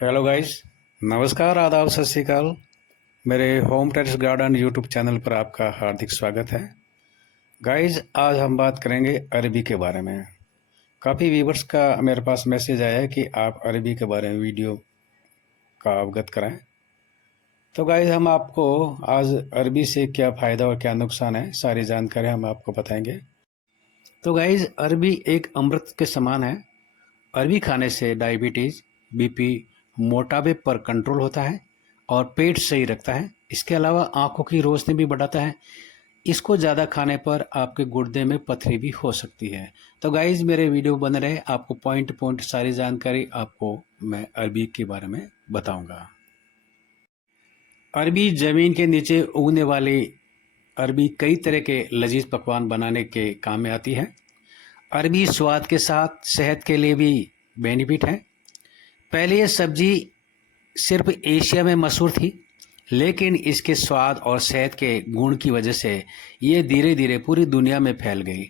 Hello guys, नमस्कार, आदाब, सत श्री अकाल। मेरे home terrace garden YouTube channel पर आपका हार्दिक स्वागत है। गाइस, आज हम बात करेंगे अरबी के बारे में। काफ़ी व्यूवर्स का मेरे पास मैसेज आया है कि आप अरबी के बारे में वीडियो का अवगत कराएं। तो गाइस, हम आपको आज अरबी से क्या फ़ायदा और क्या नुकसान है, सारी जानकारी हम आपको बताएंगे। तो गाइस, अरबी एक अमृत के समान है। अरबी खाने से डायबिटीज़, बीपी, मोटापे पर कंट्रोल होता है और पेट सही रखता है। इसके अलावा आंखों की रोशनी भी बढ़ाता है। इसको ज़्यादा खाने पर आपके गुर्दे में पथरी भी हो सकती है। तो गाइज, मेरे वीडियो बन रहे, आपको पॉइंट पॉइंट सारी जानकारी आपको मैं अरबी के बारे में बताऊंगा। अरबी ज़मीन के नीचे उगने वाली अरबी कई तरह के लजीज पकवान बनाने के काम में आती है। अरबी स्वाद के साथ सेहत के लिए भी बेनिफिट है। पहले ये सब्जी सिर्फ एशिया में मशहूर थी, लेकिन इसके स्वाद और सेहत के गुण की वजह से ये धीरे धीरे पूरी दुनिया में फैल गई।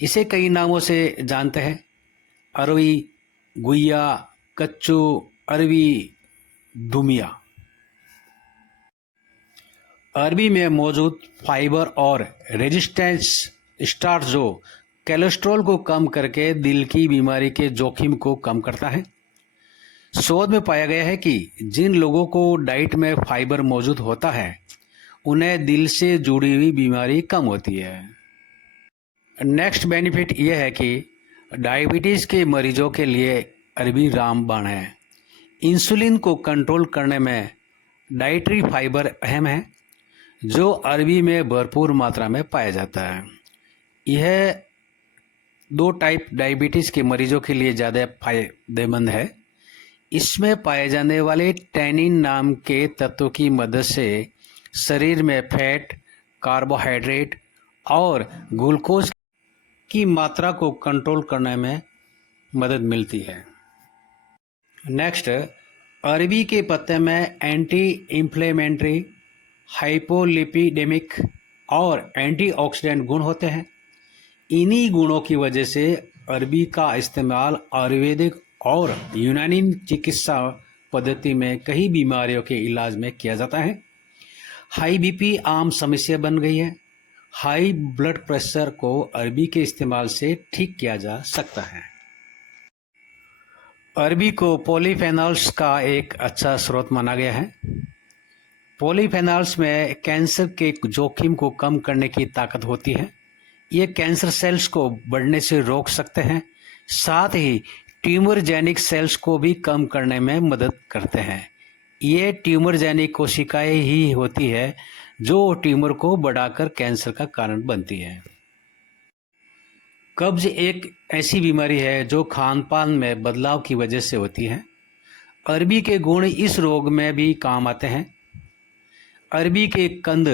इसे कई नामों से जानते हैं: अरवी, गुइया, कच्चू, अरवी, दुमिया। अरबी में मौजूद फाइबर और रेजिस्टेंस स्टार्च जो कोलेस्ट्रॉल को कम करके दिल की बीमारी के जोखिम को कम करता है। शोध में पाया गया है कि जिन लोगों को डाइट में फाइबर मौजूद होता है, उन्हें दिल से जुड़ी हुई बीमारी कम होती है। नेक्स्ट बेनिफिट यह है कि डायबिटीज़ के मरीजों के लिए अरबी रामबाण है। इंसुलिन को कंट्रोल करने में डाइटरी फाइबर अहम है, जो अरबी में भरपूर मात्रा में पाया जाता है। यह 2 टाइप डायबिटीज़ के मरीजों के लिए ज़्यादा फायदेमंद है। इसमें पाए जाने वाले टैनिन नाम के तत्व की मदद से शरीर में फैट, कार्बोहाइड्रेट और ग्लूकोज की मात्रा को कंट्रोल करने में मदद मिलती है। नेक्स्ट, अरबी के पत्ते में एंटी इंफ्लेमेटरी, हाइपोलिपिडेमिक और एंटीऑक्सीडेंट गुण होते हैं। इन्हीं गुणों की वजह से अरबी का इस्तेमाल आयुर्वेदिक और यूनानी चिकित्सा पद्धति में कई बीमारियों के इलाज में किया जाता है। हाई बीपी आम समस्या बन गई है। हाई ब्लड प्रेशर को अरबी के इस्तेमाल से ठीक किया जा सकता है। अरबी को पॉलीफेनॉल्स का एक अच्छा स्रोत माना गया है। पॉलीफेनॉल्स में कैंसर के जोखिम को कम करने की ताकत होती है। ये कैंसर सेल्स को बढ़ने से रोक सकते हैं, साथ ही ट्यूमरजेनिक सेल्स को भी कम करने में मदद करते हैं। ये ट्यूमरजेनिक कोशिकाएं ही होती है जो ट्यूमर को बढ़ाकर कैंसर का कारण बनती है। कब्ज एक ऐसी बीमारी है जो खान पान में बदलाव की वजह से होती है। अरबी के गुण इस रोग में भी काम आते हैं। अरबी के कंद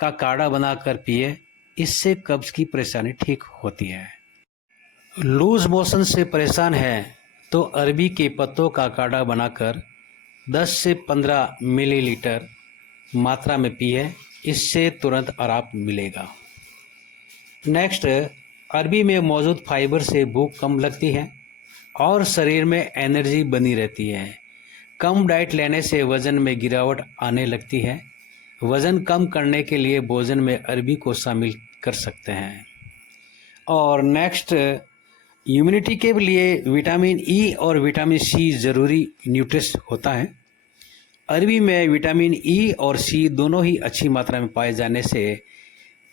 का काढ़ा बनाकर पिए, इससे कब्ज की परेशानी ठीक होती है। लूज मोशन से परेशान है तो अरबी के पत्तों का काढ़ा बनाकर 10 से 15 मिलीलीटर मात्रा में पिए, इससे तुरंत आराम मिलेगा। नेक्स्ट, अरबी में मौजूद फाइबर से भूख कम लगती है और शरीर में एनर्जी बनी रहती है। कम डाइट लेने से वज़न में गिरावट आने लगती है। वज़न कम करने के लिए भोजन में अरबी को शामिल कर सकते हैं। और नेक्स्ट, इम्यूनिटी के लिए विटामिन ई और विटामिन सी ज़रूरी न्यूट्रिएंट्स होता है। अरबी में विटामिन ई और सी दोनों ही अच्छी मात्रा में पाए जाने से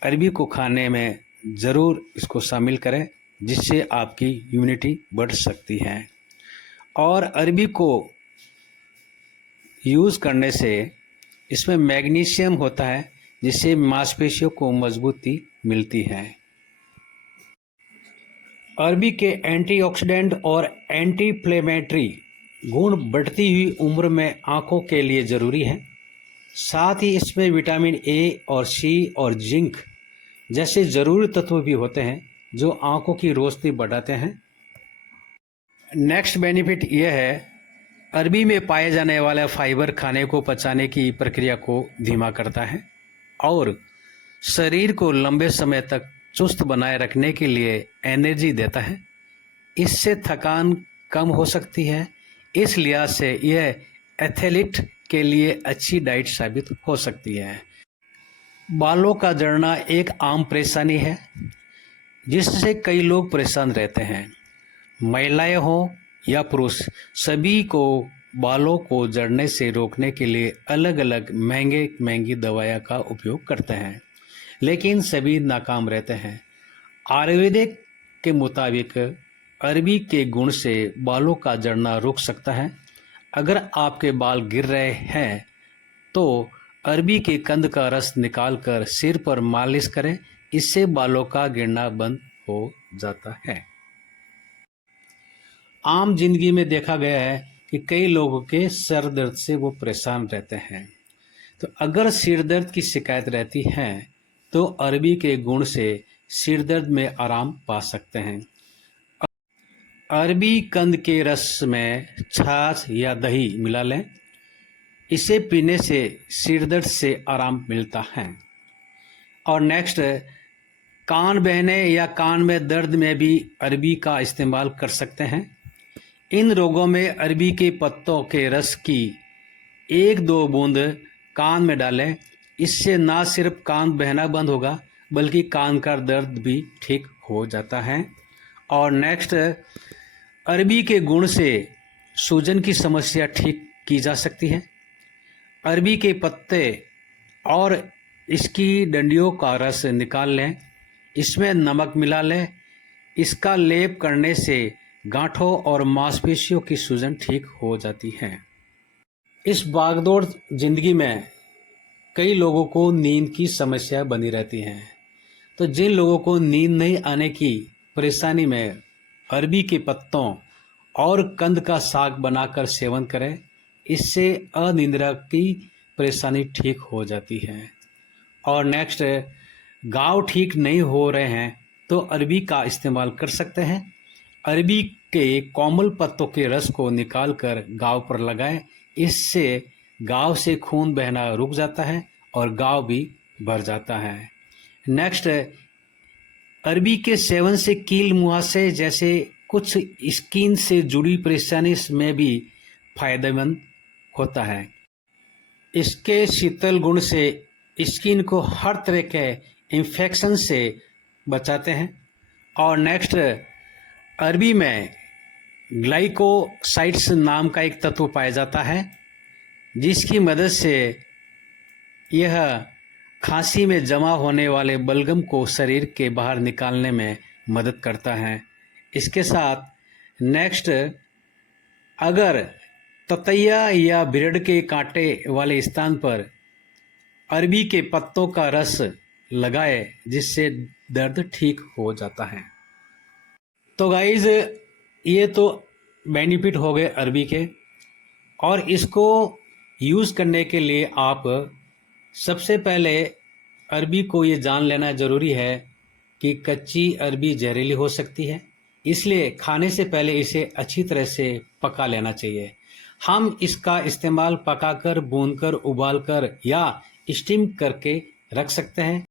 अरबी को खाने में ज़रूर इसको शामिल करें, जिससे आपकी इम्यूनिटी बढ़ सकती है। और अरबी को यूज़ करने से इसमें मैग्नीशियम होता है, जिससे मांसपेशियों को मजबूती मिलती है। अरबी के एंटीऑक्सीडेंट और एंटी इन्फ्लेमेटरी गुण बढ़ती हुई उम्र में आँखों के लिए ज़रूरी है। साथ ही इसमें विटामिन ए और सी और जिंक जैसे ज़रूरी तत्व भी होते हैं, जो आँखों की रोशनी बढ़ाते हैं। नेक्स्ट बेनिफिट यह है, अरबी में पाए जाने वाला फाइबर खाने को पचाने की प्रक्रिया को धीमा करता है और शरीर को लंबे समय तक चुस्त बनाए रखने के लिए एनर्जी देता है। इससे थकान कम हो सकती है। इस लिहाज से यह एथलीट के लिए अच्छी डाइट साबित हो सकती है। बालों का झड़ना एक आम परेशानी है जिससे कई लोग परेशान रहते हैं। महिलाएं हों या पुरुष, सभी को बालों को झड़ने से रोकने के लिए अलग अलग महंगी दवाइयाँ का उपयोग करते हैं, लेकिन सभी नाकाम रहते हैं। आयुर्वेदिक के मुताबिक अरबी के गुण से बालों का झड़ना रुक सकता है। अगर आपके बाल गिर रहे हैं तो अरबी के कंद का रस निकालकर सिर पर मालिश करें, इससे बालों का गिरना बंद हो जाता है। आम जिंदगी में देखा गया है कि कई लोगों के सर दर्द से वो परेशान रहते हैं। तो अगर सिर दर्द की शिकायत रहती है तो अरबी के गुण से सिर दर्द में आराम पा सकते हैं। अरबी कंद के रस में छाछ या दही मिला लें, इसे पीने से सिर दर्द से आराम मिलता है। और नेक्स्ट, कान बहने या कान में दर्द में भी अरबी का इस्तेमाल कर सकते हैं। इन रोगों में अरबी के पत्तों के रस की 1-2 बूंद कान में डालें, इससे ना सिर्फ कान बहना बंद होगा बल्कि कान का दर्द भी ठीक हो जाता है। और नेक्स्ट, अरबी के गुण से सूजन की समस्या ठीक की जा सकती है। अरबी के पत्ते और इसकी डंडियों का रस निकाल लें, इसमें नमक मिला लें, इसका लेप करने से गांठों और मांसपेशियों की सूजन ठीक हो जाती है। इस भागदौड़ जिंदगी में कई लोगों को नींद की समस्या बनी रहती है। तो जिन लोगों को नींद नहीं आने की परेशानी में अरबी के पत्तों और कंद का साग बनाकर सेवन करें, इससे अनिद्रा की परेशानी ठीक हो जाती है। और नेक्स्ट, घाव ठीक नहीं हो रहे हैं तो अरबी का इस्तेमाल कर सकते हैं। अरबी के कोमल पत्तों के रस को निकालकर घाव पर लगाएं, इससे घाव से खून बहना रुक जाता है और घाव भी भर जाता है। नेक्स्ट, अरबी के सेवन से कील मुहासे जैसे कुछ स्किन से जुड़ी परेशानी में भी फायदेमंद होता है। इसके शीतल गुण से स्किन को हर तरह के इन्फेक्शन से बचाते हैं। और नेक्स्ट, अरबी में ग्लाइकोसाइड्स नाम का एक तत्व पाया जाता है, जिसकी मदद से यह खांसी में जमा होने वाले बलगम को शरीर के बाहर निकालने में मदद करता है। इसके साथ नेक्स्ट, अगर ततैया या बिरड़ के कांटे वाले स्थान पर अरबी के पत्तों का रस लगाए, जिससे दर्द ठीक हो जाता है। तो गाइज, ये तो बेनिफिट हो गए अरबी के, और इसको यूज़ करने के लिए आप सबसे पहले अरबी को ये जान लेना ज़रूरी है कि कच्ची अरबी जहरीली हो सकती है, इसलिए खाने से पहले इसे अच्छी तरह से पका लेना चाहिए। हम इसका इस्तेमाल पकाकर, भूनकर, उबालकर या स्टीम करके रख सकते हैं।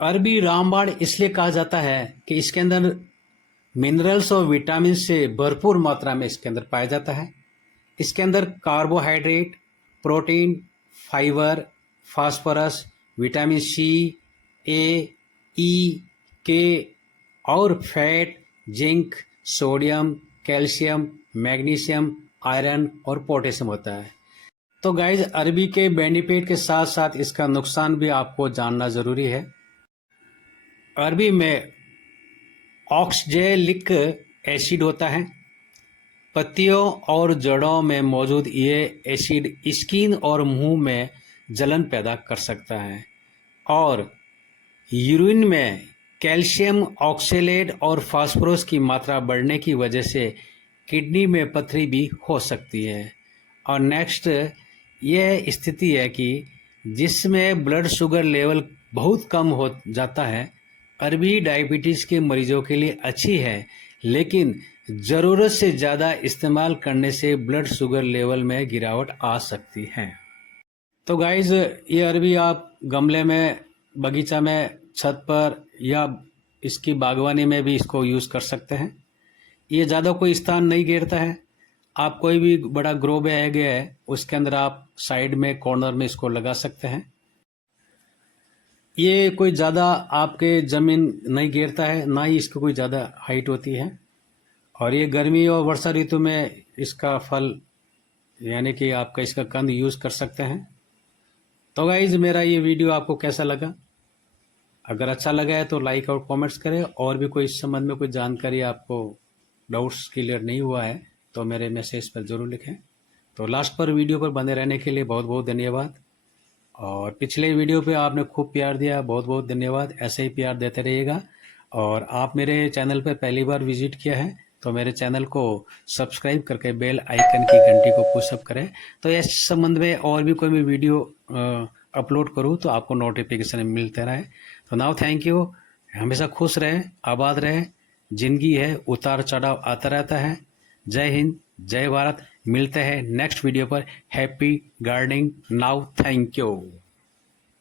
अरबी रामबाण इसलिए कहा जाता है कि इसके अंदर मिनरल्स और विटामिन से भरपूर मात्रा में इसके अंदर पाया जाता है। इसके अंदर carbohydrate, protein, fibre, phosphorus, vitamin C, A, E, K और fat, zinc, sodium, calcium, magnesium, iron और पोटेशियम होता है। तो गाइज, अरबी के बेनिफिट के साथ साथ इसका नुकसान भी आपको जानना ज़रूरी है। अरबी में ऑक्सैलिक एसिड होता है। पत्तियों और जड़ों में मौजूद ये एसिड स्किन और मुंह में जलन पैदा कर सकता है। और यूरिन में कैल्शियम ऑक्सलेट और फास्फोरस की मात्रा बढ़ने की वजह से किडनी में पथरी भी हो सकती है। और नेक्स्ट, यह स्थिति है कि जिसमें ब्लड शुगर लेवल बहुत कम हो जाता है। अरबी डायबिटीज़ के मरीजों के लिए अच्छी है, लेकिन ज़रूरत से ज़्यादा इस्तेमाल करने से ब्लड शुगर लेवल में गिरावट आ सकती है। तो गाइज़, ये अरबी आप गमले में, बगीचा में, छत पर या इसकी बागवानी में भी इसको यूज़ कर सकते हैं। ये ज़्यादा कोई स्थान नहीं घेरता है। आप कोई भी बड़ा ग्रो बैग है उसके अंदर आप साइड में कॉर्नर में इसको लगा सकते हैं। ये कोई ज़्यादा आपके ज़मीन नहीं घेरता है, ना ही इसकी कोई ज़्यादा हाइट होती है, और ये गर्मी और वर्षा ऋतु में इसका फल यानी कि आपका इसका कंद यूज़ कर सकते हैं। तो गाइज मेरा ये वीडियो आपको कैसा लगा? अगर अच्छा लगा है तो लाइक और कमेंट्स करें, और भी कोई इस संबंध में कोई जानकारी आपको डाउट्स क्लियर नहीं हुआ है तो मेरे मैसेज पर ज़रूर लिखें। तो लास्ट पर वीडियो पर बने रहने के लिए बहुत बहुत धन्यवाद, और पिछले वीडियो पे आपने खूब प्यार दिया, बहुत बहुत धन्यवाद। ऐसे ही प्यार देते रहिएगा, और आप मेरे चैनल पर पहली बार विजिट किया है तो मेरे चैनल को सब्सक्राइब करके बेल आइकन की घंटी को पुशअप करें, तो इस संबंध में और भी कोई मैं वीडियो अपलोड करूं तो आपको नोटिफिकेशन मिलते रहे। तो नाउ थैंक यू। हमेशा खुश रहें, आबाद रहें। जिंदगी है, उतार चढ़ाव आता रहता है। जय हिंद, जय भारत। मिलते हैं नेक्स्ट वीडियो पर। Happy gardening. Now thank you.